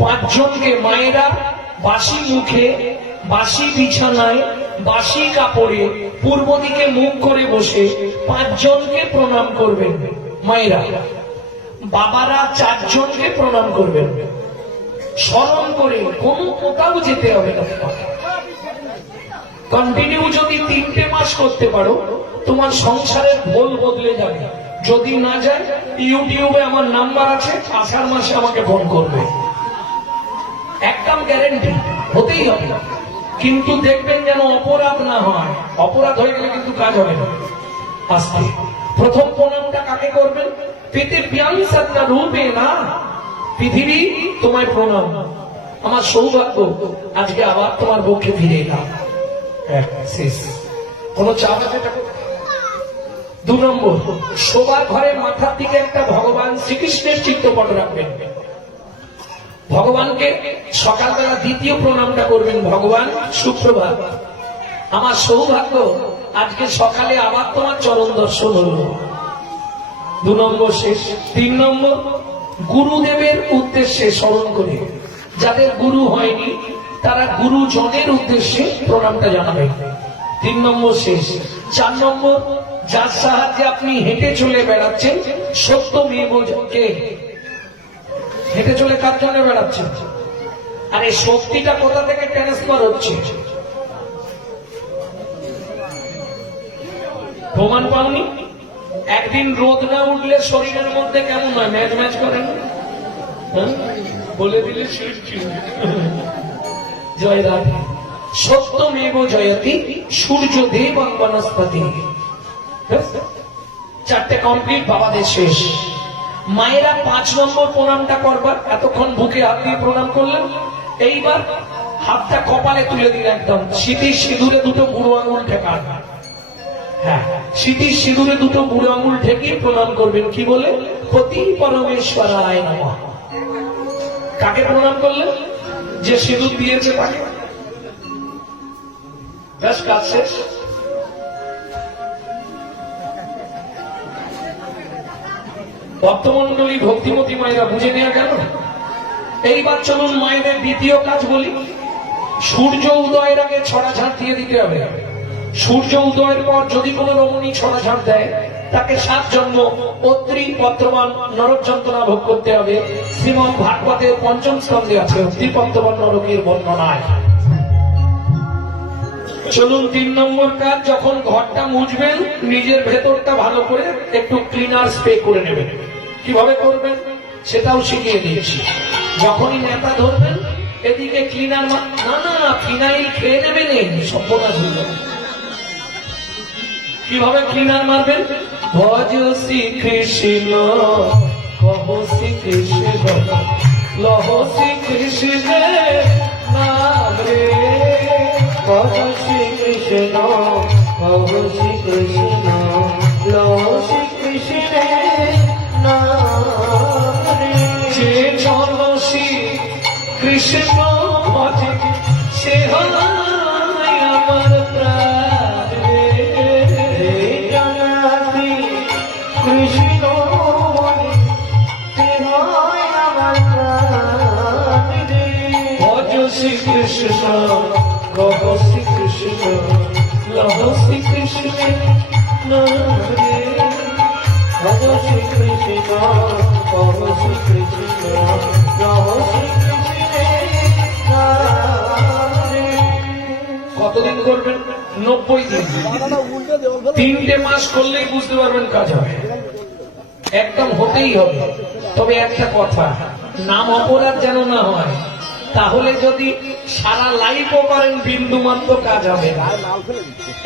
পাঁচজনকে মায়েরা বাসি মুখে, বাসি বিছানায়, বাসি কাপড়ে পূর্ব দিকে মুখ করে বসে পাঁচজনকে প্রণাম করবেন মায়েরা। বাবারা চারজনকে প্রণাম করবেন। স্মরণ করে কোনো কোথাও যেতে হবে না। কন্টিনিউ যদি 3টে মাস করতে পারো তোমার সংসারের ভোল বদলে যাবে। যদি না যায় ইউটিউবে আমার নাম্বার আছে, আষাঢ় মাসে আমাকে ফোন করবে, একদম গ্যারেন্টি, হতেই হবে। কিন্তু দেখবেন যেন অপরাধ না হয়। অপরাধ হয়ে গেলে কিন্তু কাজ হবে না। আস্তে প্রথম প্রণামটা কাকে করবেন? পেতে প্যাং সত্তা রূপে না পৃথিবী তোমায় প্রণাম। আমার সৌভাগ্য আজকে আবার তোমার পক্ষে ফিরে এলাম। শেষ। কোন চাপ আছে? 2 নম্বর, শোবার ঘরের মাথার দিকে একটা ভগবান শ্রীকৃষ্ণের চিত্রপট রাখবেন। ভগবানকে সকালবেলা দ্বিতীয় প্রণামটা করবেন, ভগবান সুপ্রভাত। আমার সৌভাগ্য আজকে সকালে আবার তোমার চরণ দর্শন হল। 2 নম্বর শেষ। 3 নম্বর, গুরুদেবের উদ্দেশ্যে স্মরণ করে, যাদের গুরু হয়নি তারা গুরুজনের উদ্দেশ্যে প্রণামটা জানাবেন। 3 নম্বর শেষ। 4 নম্বর, যার সাহায্যে আপনি হেঁটে চলে বেড়াচ্ছেন, সত্য মেয়েকে হেঁটে চলে কার জন্য বেড়াচ্ছেন? আর এই শক্তিটা কোথা থেকে ট্রান্সফার হচ্ছে? প্রমাণ পাওনি? একদিন রোদ না উঠলে শরীরের মধ্যে কেমন হয়? ম্যাচ ম্যাচ করেন, বলে দিলে জয় রাধে। সত্যমেব জয়তি সূর্য দেব বনস্পতি। 4টে কমপ্লিট, বাবাদের শেষ। মায়েরা 5 নম্বর প্রণামটা করবার। এতক্ষণ বুকে হাত দিয়ে প্রণাম করলেন, এইবার হাতটা কপালে তুলে দিন একদম। স্মৃতির সিঁদুরে 2টো বুড়ো আঙুল ঠেকান। হ্যাঁ, স্মৃতির সিঁদুরে 2টো বুড়ো আঙুল ঠেকে প্রণাম করবেন। কি বলে? পতি পরমেশ্বরায় নমঃ। কাকে প্রণাম করলেন? যে সিঁদুর দিয়েছে তাকে। ব্যাস, কাজ শেষ। ভক্তমন্ডলী, ভক্তিমতী মায়েরা, বুঝে নেওয়া গেল। এইবার চলুন মায়েদের দ্বিতীয় কাজ বলি। সূর্য উদয়ের আগে ছড়াঝাড় দিয়ে দিতে হবে। সূর্য উদয়ের পর যদি কোনো রমণী ছড়াঝাড় দেয়, তাকে 7 জন্ম অত্রি পত্রবান নরক যন্ত্রণা ভোগ করতে হবে। শ্রীমদ্ ভাগবতের 5ম স্কন্ধে আছে অত্রি পত্রবান নরকের বর্ণনায়। চলুন 3 নম্বর কাজ, যখন ঘরটা মুছবেন নিজের ভেতরটা ভালো করে একটু ক্লিনার স্প্রে করে নেবেন। কিভাবে করবেন সেটাও শিখিয়ে দিয়েছি। যখনই নেতা ধরবেন এদিকে ক্লিনার, না না ফিনাইল খেয়ে নেবেন, সর্বনাশ হয়ে যাবে। কিভাবে ক্লিনার মারবেন? ভজ শ্রীকৃষ্ণ, কহ শ্রীকৃষ্ণ, লহ শ্রীকৃষ্ণ নাম রে। ভজ শ্রীকৃষ্ণ, কহ শ্রীকৃষ্ণ, লহ শ্রীকৃষ্ণ নাম রে। যে জন শ্রীকৃষ্ণ ভজে সে হয় আমার প্রাণ রে। কৃষ্ণ সে হয় আমার প্রাণ রে। ভজ শ্রীকৃষ্ণ, কহ শ্রীকৃষ্ণ, লহ শ্রীকৃষ্ণ নাম রে। ভজ শ্রীকৃষ্ণ, কহ শ্রীকৃষ্ণ, লহ শ্রীকৃষ্ণ নাম রে। কতদিন করবেন? 90 দিন। 3টে মাস করলেই বুঝতে পারবেন কাজ হবে। একদম হতেই হবে। তবে একটা কথা, নাম অপরাধ যেন না হয়। তাহলে যদি সারা লাইফও করেন বিন্দু মাত্র কাজ হবে না।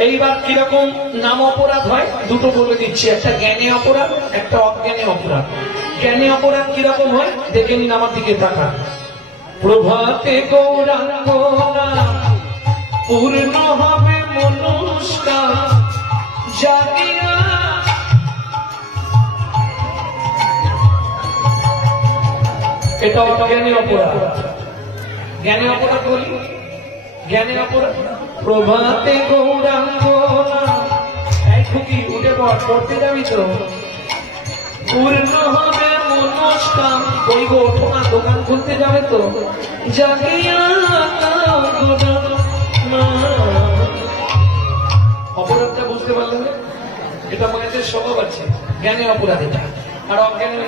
এইবার কিরকম নাম অপরাধ হয় 2টো বলে দিচ্ছি। একটা জ্ঞানে অপরাধ, একটা অজ্ঞানে অপরাধ। জ্ঞানে অপরাধ কিরকম হয় দেখে নিন, আমার দিকে তাকান। প্রভাতে গৌরাঙ্গ পূর্ণ হবে মনুষ্কার জাগিয়া। এটা অজ্ঞানী অপরাধ। জ্ঞানী অপরাধ বলি, জ্ঞানী অপরাধ। প্রভাতে গৌরাঙ্গ, এই খুকি উঠে পড়তে যাবি তো। পূর্ণ হবে মনস্কাম। ওই গো ওঠো না, দোকান খুলতে যাবে তো। জাগিয়া অপরাধটা বুঝতে পারলেন না? এটা মায়েদের স্বভাব আছে, জ্ঞানে অপরাধ এটা, আর অজ্ঞানে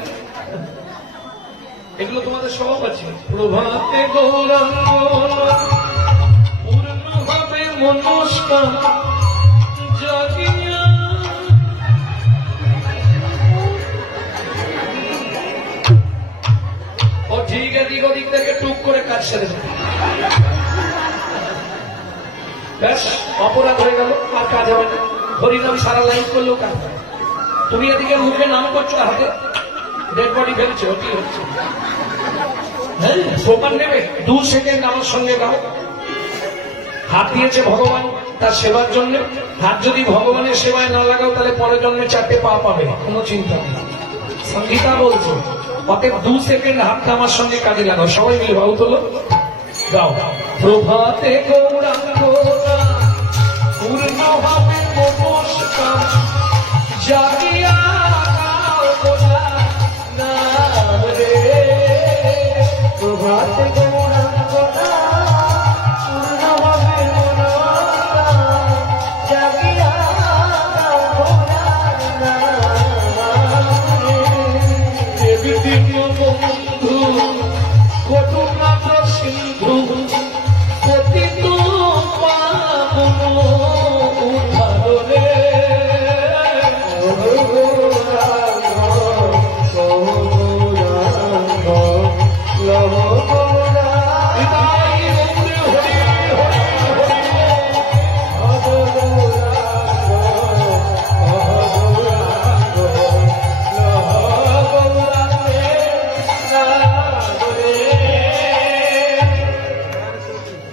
এগুলো তোমাদের স্বভাব আছে। প্রভাতে গৌরাঙ্গ পূর্ণ হবে মনস্কাম জাগিয়া। ও ঠিক এদিক ওদিক থেকে টুক করে কাজ সেরে যাবে, ব্যাস অপরাধ হয়ে গেল, আর কাজ হবে না। হরিনাম সারা লাইন করলেও কাজ হবে। তুমি এদিকে মুখে নাম করছো, হাতে ডেড বডি ফেলছো, কি হচ্ছে? হ্যাঁ, প্রমাণ নেবে 2 সেকেন্ড আমার সঙ্গে গাও। হাত দিয়েছে ভগবান তার সেবার জন্য, হাত যদি ভগবানের সেবায় না লাগাও তাহলে পরের জন্মে 4টে পা পাবে, কোনো চিন্তা নেই। সংগীতা বলছো, অতএব 2 সেকেন্ড হাতটা আমার সঙ্গে কাজে লাগাও। সবাই মিলে ভাও তোলো, গাও। প্রভাতে গৌরাঙ্গ পূর্ণ হবে মনস্কাম জাগিয়া নাম রে। প্রভাতে গৌরাঙ্গ পূর্ণ হবে মনস্কাম জাগিয়া দেবী দিব্য বন্ধু কটুনাথ সিন্ধু পতিত পাবন উদ্ধারে।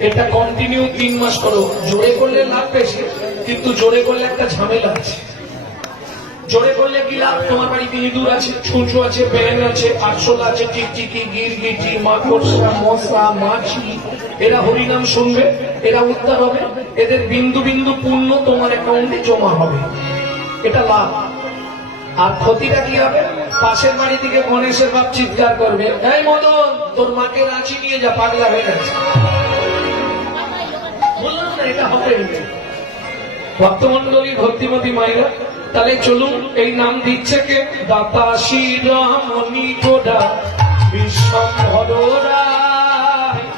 এটা কন্টিনিউ 3 মাস করো। জোরে করলে লাভ বেশি, কিন্তু জোরে করলে একটা ঝামেলা আছে। জোরে করলে কি লাভ? তোমার বাড়িতে ইঁদুর আছে, ছুঁচো আছে, ব্যাঙ আছে, আরশোলা আছে, টিকটিকি, গিরগিটি, মাকড়সা, মশা, মাছি, এরা হরিনাম শুনবে, এরা উদ্ধার হবে, এদের বিন্দু বিন্দু পুণ্য তোমার অ্যাকাউন্টে জমা হবে, এটা লাভ। আর ক্ষতিটা কি হবে? পাশের বাড়ি থেকে গণেশের বাপ চিৎকার করবে, এই মদন তোর মাকে রাঁচি নিয়ে যা, পাগলা হয়ে গেছে। বললাম না এটা হবে। ভক্তমন্ডলী, ভক্তিমতী মায়েরা, তাহলে চলুন, এই নাম দিচ্ছে কে? দাতা শিরোমণি গোড়া বিশ্বম্ভরা,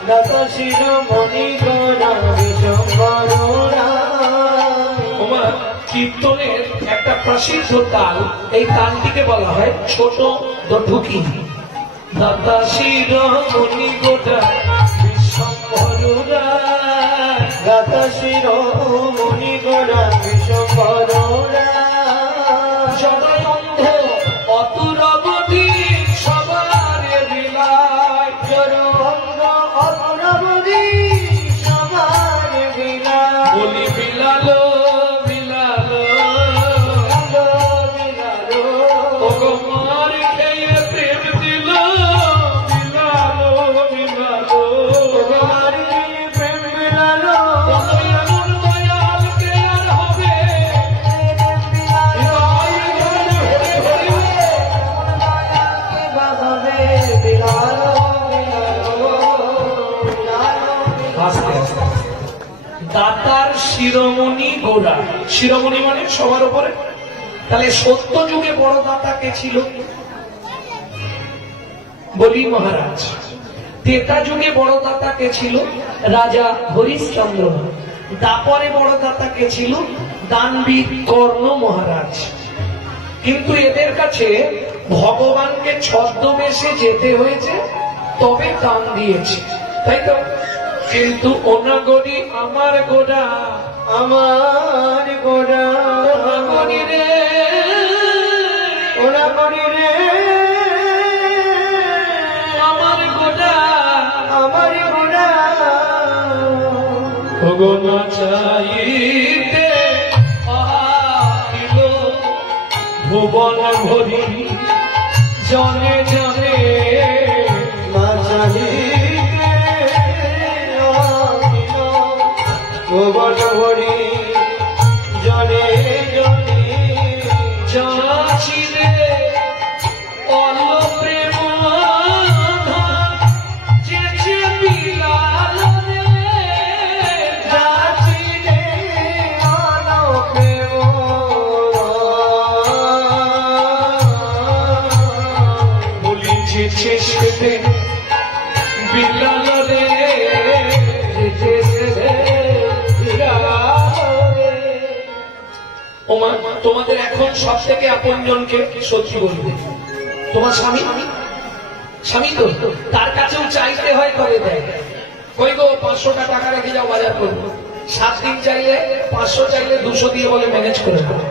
দাতা শিরোমণি গোড়া বিশ্বম্ভরা। তোমার কীর্তনের একটা প্রসিদ্ধ তাল, এই তালটিকে বলা হয় ছোট ঢুকি। দাতা শিরোমণি গোড়া বিশ্বম্ভরা, দাতা শিরোমণি গোড়া বিশ্বম্ভরা। জড়বন্ধ অতুরবধি সবার বিলায়, জড়বন্ধ অতুরবধি সবার বিলায়। বলি বিলালো বিলালো বিলালো, ওগো মার খেয়ে প্রেম দিল, বিলালো বিলালো, ওগো মার খেয়ে প্রেম বিলালো। দাতার শিরোমণি গোড়া, শিরোমণি মানে সবার উপরে। তাহলে সত্য যুগে বড় দাতা কে ছিল? বলি মহারাজ। ত্রেতা যুগে বড় দাতা কে ছিল? রাজা হরিশ্চন্দ্র। দাপরে বড় দাতা কে ছিল? দানবীর কর্ণ মহারাজ। কিন্তু এদের কাছে ভগবানকে ছদ্মবেশে যেতে হয়েছে, তবে দান দিয়েছে, তাই তো? কিন্তু ওনাগরি আমার গোড়া, আমার গোড়া, ওনাগরি রে, ওনাগরি রে, আমার গোড়া, আমার গোড়া। ভগবান চাইতে আহিল ভুবন ভরি, জনে জনে না চাহিতে ভুবন ভরি, জনে জনে যাচিরে অল প্রেম যেছে সেবে বিলাল রে, যেছে সেবে বিলাল রে। ওমা, তোমাদের এখন সব থেকে আপনজনকে সত্যি বলবে, তোমার স্বামী, স্বামী তো তার কাছেও চাইতে হয়, তবে দেয়। কই গো 500টা টাকা রেখে যাও বাজার করবো, 7 দিন চাইলে 500, চাইলে 200 দিয়ে বলে ম্যানেজ করে দেবো।